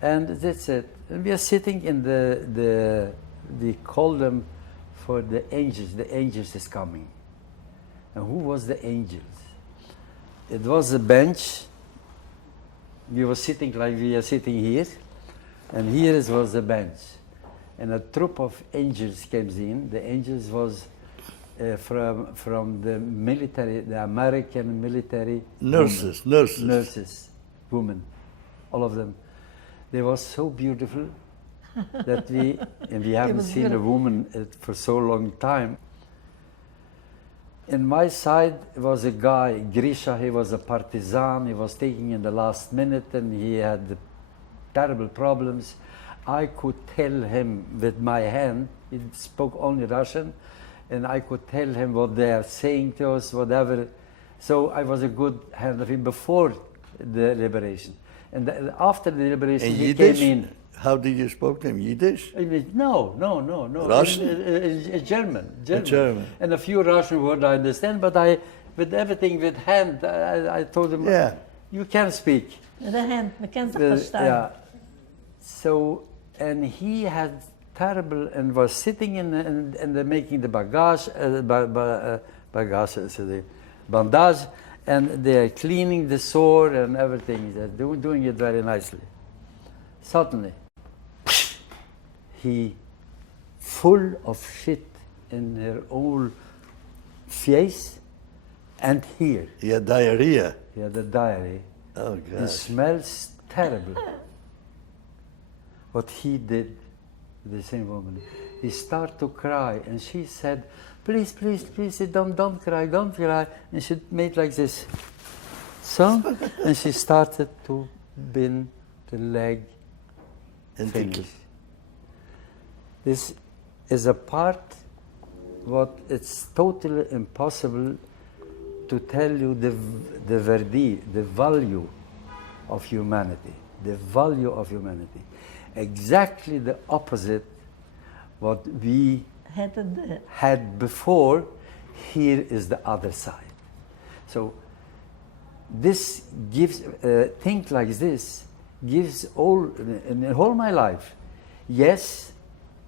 and that's it. And we are sitting in we call them for the angels. The angels is coming. And who was the angels? It was a bench. We were sitting like we are sitting here, and here was the bench. And a troop of angels came in. The angels was from the military, the American military. Nurses. Nurses, women, all of them. They were so beautiful that we haven't seen a woman for so long time. In my side was a guy, Grisha, he was a partisan, he was taking in the last minute and he had terrible problems. I could tell him with my hand, he spoke only Russian, and I could tell him what they are saying to us, whatever. So I was a good hand of him before the liberation. And after the liberation, In he Yiddish? came in. How did you speak to him? Yiddish? No. Russian? German. German. And a few Russian words I understand, but with everything with hand, I told him, Yeah. you can speak. De hand, we can verstaan. Yeah. So, and he had terrible, and was sitting in the making the bagage, the bandage, and they are cleaning the sore and everything. They're doing it very nicely. Suddenly, he full of shit in her whole face and here. He had diarrhea. He had a diary. Oh, It gosh. smells terrible. What he did, the same woman, he started to cry, and she said, please, don't cry. And she made like this. So, and she started to bend the leg. And Finish. This is a part what it's totally impossible to tell you the value of humanity, the value of humanity. Exactly the opposite what we had before. Here is the other side. So this gives think like this gives in all my life. Yes,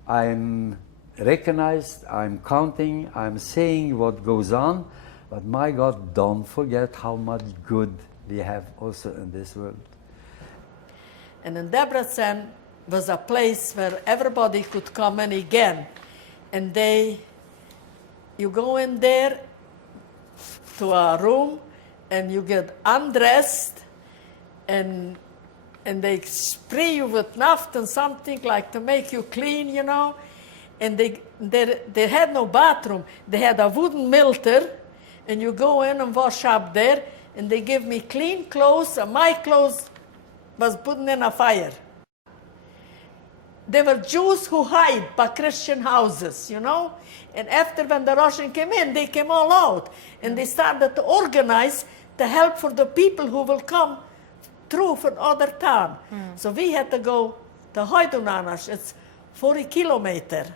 I'm recognized, I'm counting, I'm saying what goes on, but my God, don't forget how much good we have also in this world. And in Debrecen was a place where everybody could come in again. And you go in there to a room and you get undressed and they spray you with naft and something like to make you clean, you know. And they had no bathroom. They had a wooden milter, and you go in and wash up there, and they give me clean clothes, and my clothes was put in a fire. There were Jews who hide by Christian houses, you know. And after when the Russians came in, they came all out. And they started to organize to help for the people who will come through from other town. So we had to go to Hajdunanash. It's 40 kilometers.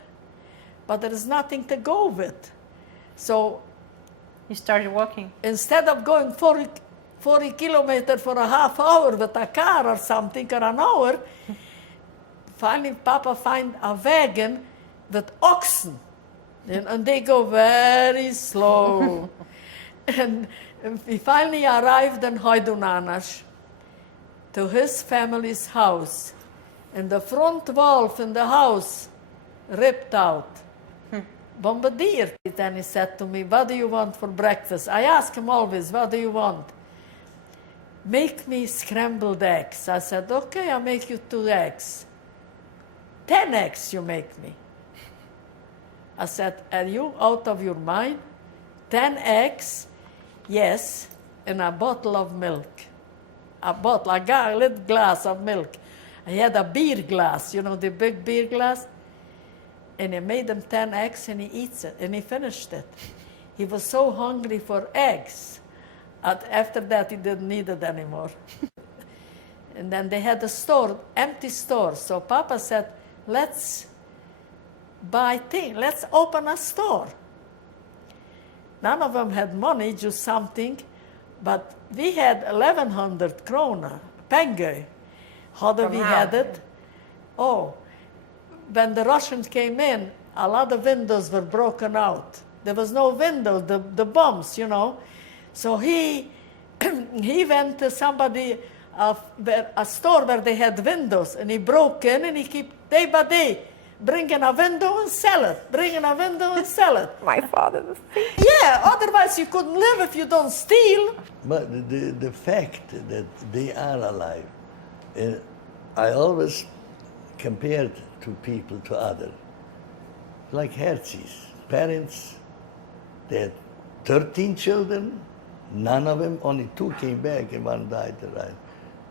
But there is nothing to go with. So You started walking. instead of going 40 kilometers for a half hour with a car or something, or an hour, finally Papa find a wagon with oxen. And they go very slow. and we finally arrived in Hajdunanash to his family's house. And the front wall in the house ripped out. Bombardier. Then he said to me, what do you want for breakfast? I ask him always, what do you want? Make me scrambled eggs. I said, okay, I'll make you 2 eggs. 10 eggs you make me. I said, are you out of your mind? 10 eggs? Yes, and a bottle of milk. A little glass of milk. He had a beer glass, you know, the big beer glass. And he made him 10 eggs and he eats it, and he finished it. He was so hungry for eggs. After that, he didn't need it anymore. And then they had a store, empty store. So Papa said, let's buy things, let's open a store. None of them had money, just something, but we had 1,100 krona, pengue. How did we had it? Oh, when the Russians came in, a lot of windows were broken out. There was no window, the bombs, you know. So he went to somebody, a store where they had windows, and he broke in, and he kept day by day bringing a window and sell it, bringing a window and sell it. My father was Yeah, otherwise you couldn't live if you don't steal. But the fact that they are alive, I always compared to people to others. Like Herzi's parents, they had 13 children, none of them, only 2 came back and 1 died.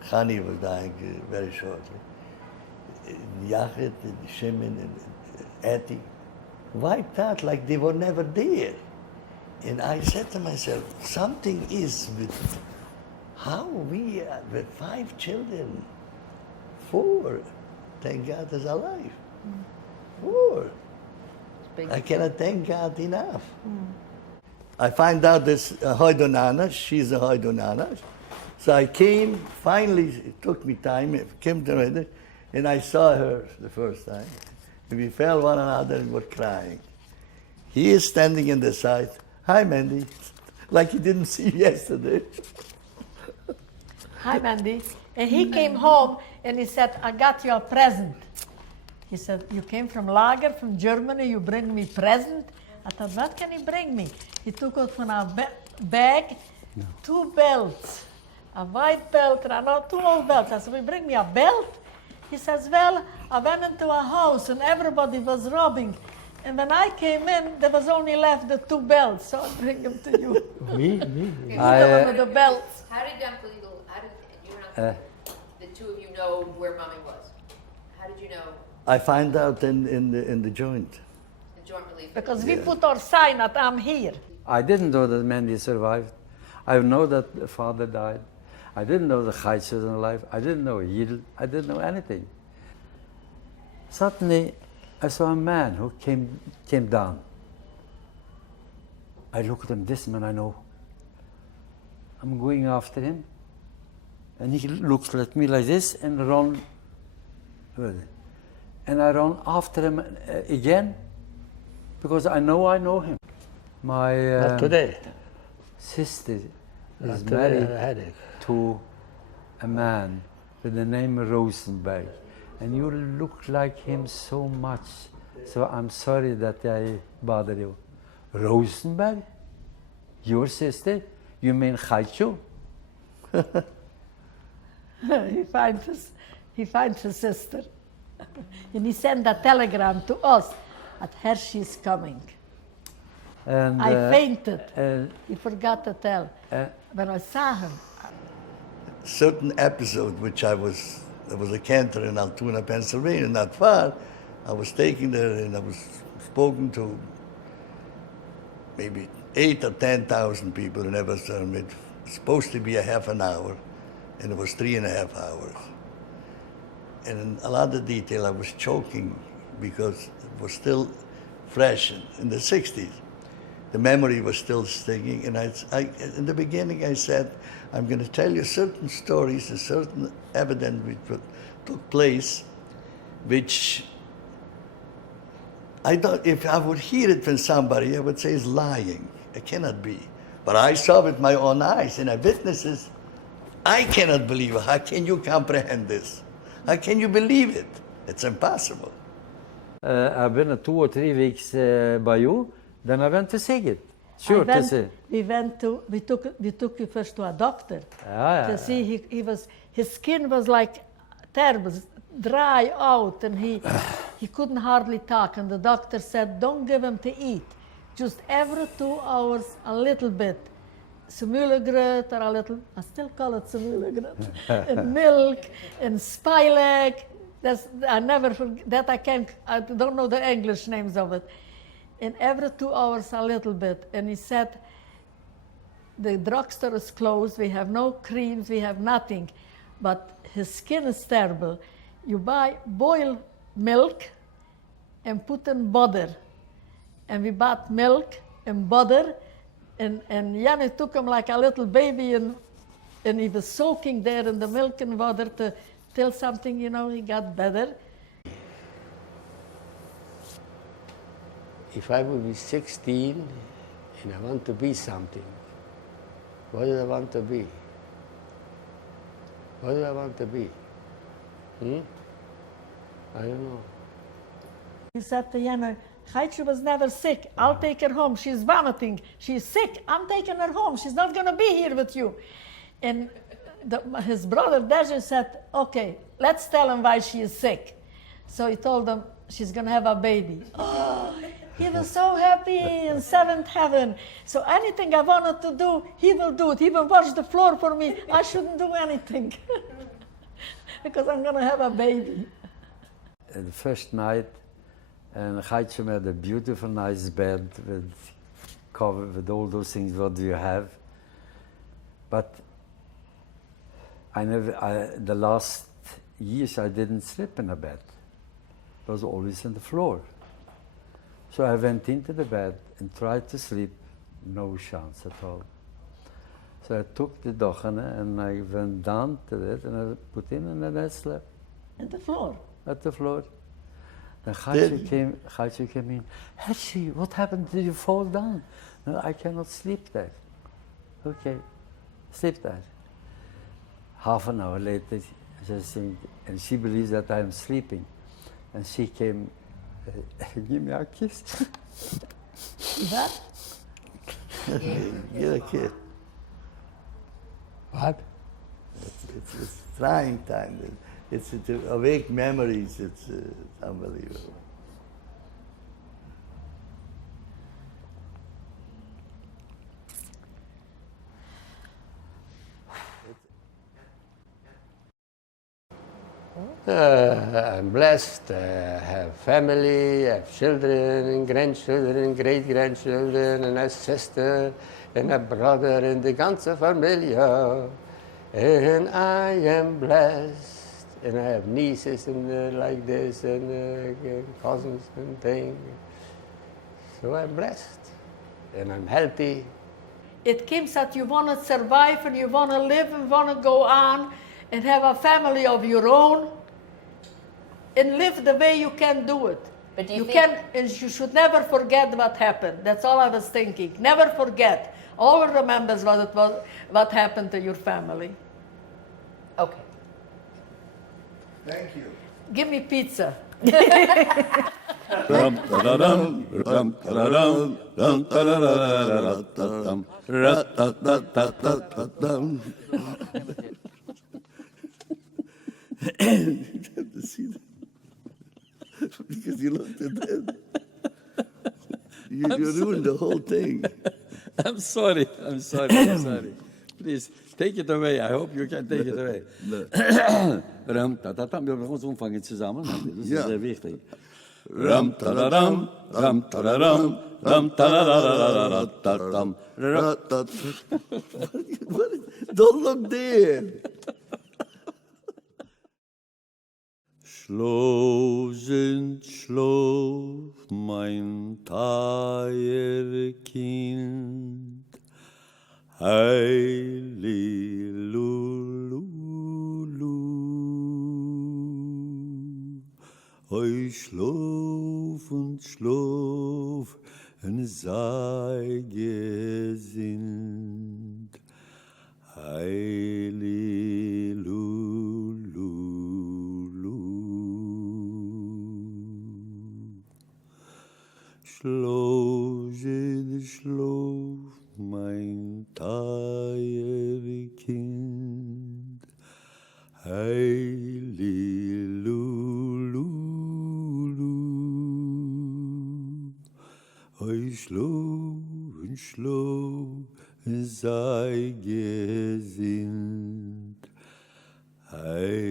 Hani was dying very shortly. Yachet and Shimon and Eti wiped out like they were never there. And I said to myself, something is with how we are with 5 children, 4, thank God is alive. 4. I cannot thank God enough. I find out this Haudonana, she's a Haudonana. So I came, finally, it took me time, it came to me, and I saw her the first time. And we fell one another and were crying. He is standing in the side. Hi, Mandy. Like he didn't see you yesterday. Hi, Mandy. And he came home and he said, I got you a present. He said, you came from Lager, from Germany, you bring me present? I thought, what can he bring me? He took out from a bag 2 belts, a white belt and 2 old belts. I said, will you bring me a belt? He says, well, I went into a house and everybody was robbing. And when I came in, there was only left the 2 belts, so I bring them to you. Me? The belts. How did you and the 2 of you know where Mommy was? How did you know I find out in the joint. the joint relief? Because we put our sign that I'm here. I didn't know that Mandy survived. I know that the father died. I didn't know the Chaitz was alive. I didn't know Yidl. I didn't know anything. Suddenly, I saw a man who came down. I looked at him, this man I know. I'm going after him. And he looked at me like this and ran. And I ran after him again because I know him. My Not today. sister Not is today, married I had it. to a man with the name Rosenberg. And you look like him so much. So I'm sorry that I bother you. Rosenberg? Your sister? You mean Chaitzu? He finds his sister. And he sent a telegram to us that Hershey's coming. And I fainted. He forgot to tell. When I saw him, Certain episode which there was a cantor in Altoona, Pennsylvania, not far. I was taken there and I was spoken to maybe 8 or 10,000 people in every sermon. It was supposed to be a half an hour, and it was 3.5 hours. And in a lot of detail, I was choking because it was still fresh in the 60s. The memory was still stinging, and I in the beginning I said, I'm going to tell you certain stories and certain evidence which took place, which I thought if I would hear it from somebody, I would say it's lying. It cannot be. But I saw with my own eyes, and I witnessed this. I cannot believe it. How can you comprehend this? How can you believe it? It's impossible. I've been 2 or 3 weeks by you. Then I went to Sighet. Sure, to see. we took you first to a doctor Yeah. to see his skin was like terrible, dry out, and he couldn't hardly talk. And the doctor said, don't give him to eat. Just every 2 hours, a little bit, semulegret or a little, I still call it semulegret, and milk and spilek. I never forget that. I don't know the English names of it. And every 2 hours a little bit. And he said, the drugstore is closed, we have no creams, we have nothing. But his skin is terrible. You buy boiled milk and put in butter. And we bought milk and butter, and Janne took him like a little baby, and he was soaking there in the milk and water till something, he got better. If I would be 16 and I want to be something, what do I want to be? What do I want to be? I don't know. He said to Janne, Geitje was never sick. I'll take her home. She's vomiting. She's sick. I'm taking her home. She's not going to be here with you. And his brother Deja said, okay, let's tell him why she is sick. So he told him she's going to have a baby. Oh, he was so happy in seventh heaven. So anything I wanted to do, he will do it. He will wash the floor for me. I shouldn't do anything because I'm going to have a baby. The first night, and Geitje had a beautiful, nice bed with cover, with all those things. What do you have? But the last years I didn't sleep in a bed. It was always on the floor. So I went into the bed and tried to sleep. No chance at all. So I took the dochene and I went down to it and I put in and then I slept. At the floor? At the floor. Then Geitje came in. Hershey, what happened? Did you fall down? No, I cannot sleep there. Okay, sleep there. Half an hour later, and she believes that I'm sleeping. And she came, give me a kiss. That? Get a kiss. What? It's trying time. It's to awake memories. It's unbelievable. I'm blessed. I have family, I have children and grandchildren, great-grandchildren, and a sister and a brother and the ganze Familie. And I am blessed. And I have nieces and like this and cousins and things. So I'm blessed. And I'm healthy. It comes that you want to survive and you want to live and want to go on and have a family of your own and live the way you can do it. But do you can, and you should never forget what happened. That's all I was thinking. Never forget. Always remember what happened to your family. Okay. Thank you. Give me pizza. Rum ta-da-dum, rum ta-da-dum, rum ta-da-da-da-da-da-dum, ra-ta-ta-ta-ta-ta-dum. You have to see that. Because you looked at that. You ruined the whole thing. I'm sorry. Please, take it away. I hope you can take it away. Rum ta-ta-tam, wir müssen uns umfangen zusammen. Das ist sehr wichtig. Rum ta-da-dum, rum ta-da-dum, rum ta-da-da-da-da-da-dum. Don't look there. Schlaf, mein Teierkind, Heililulu. Oi, schlaf und sei gesinnt, Heililulu. Schlaf, mein Teierkind, Heililulu. Oi, schlaf sei gesinnt. Halleluja.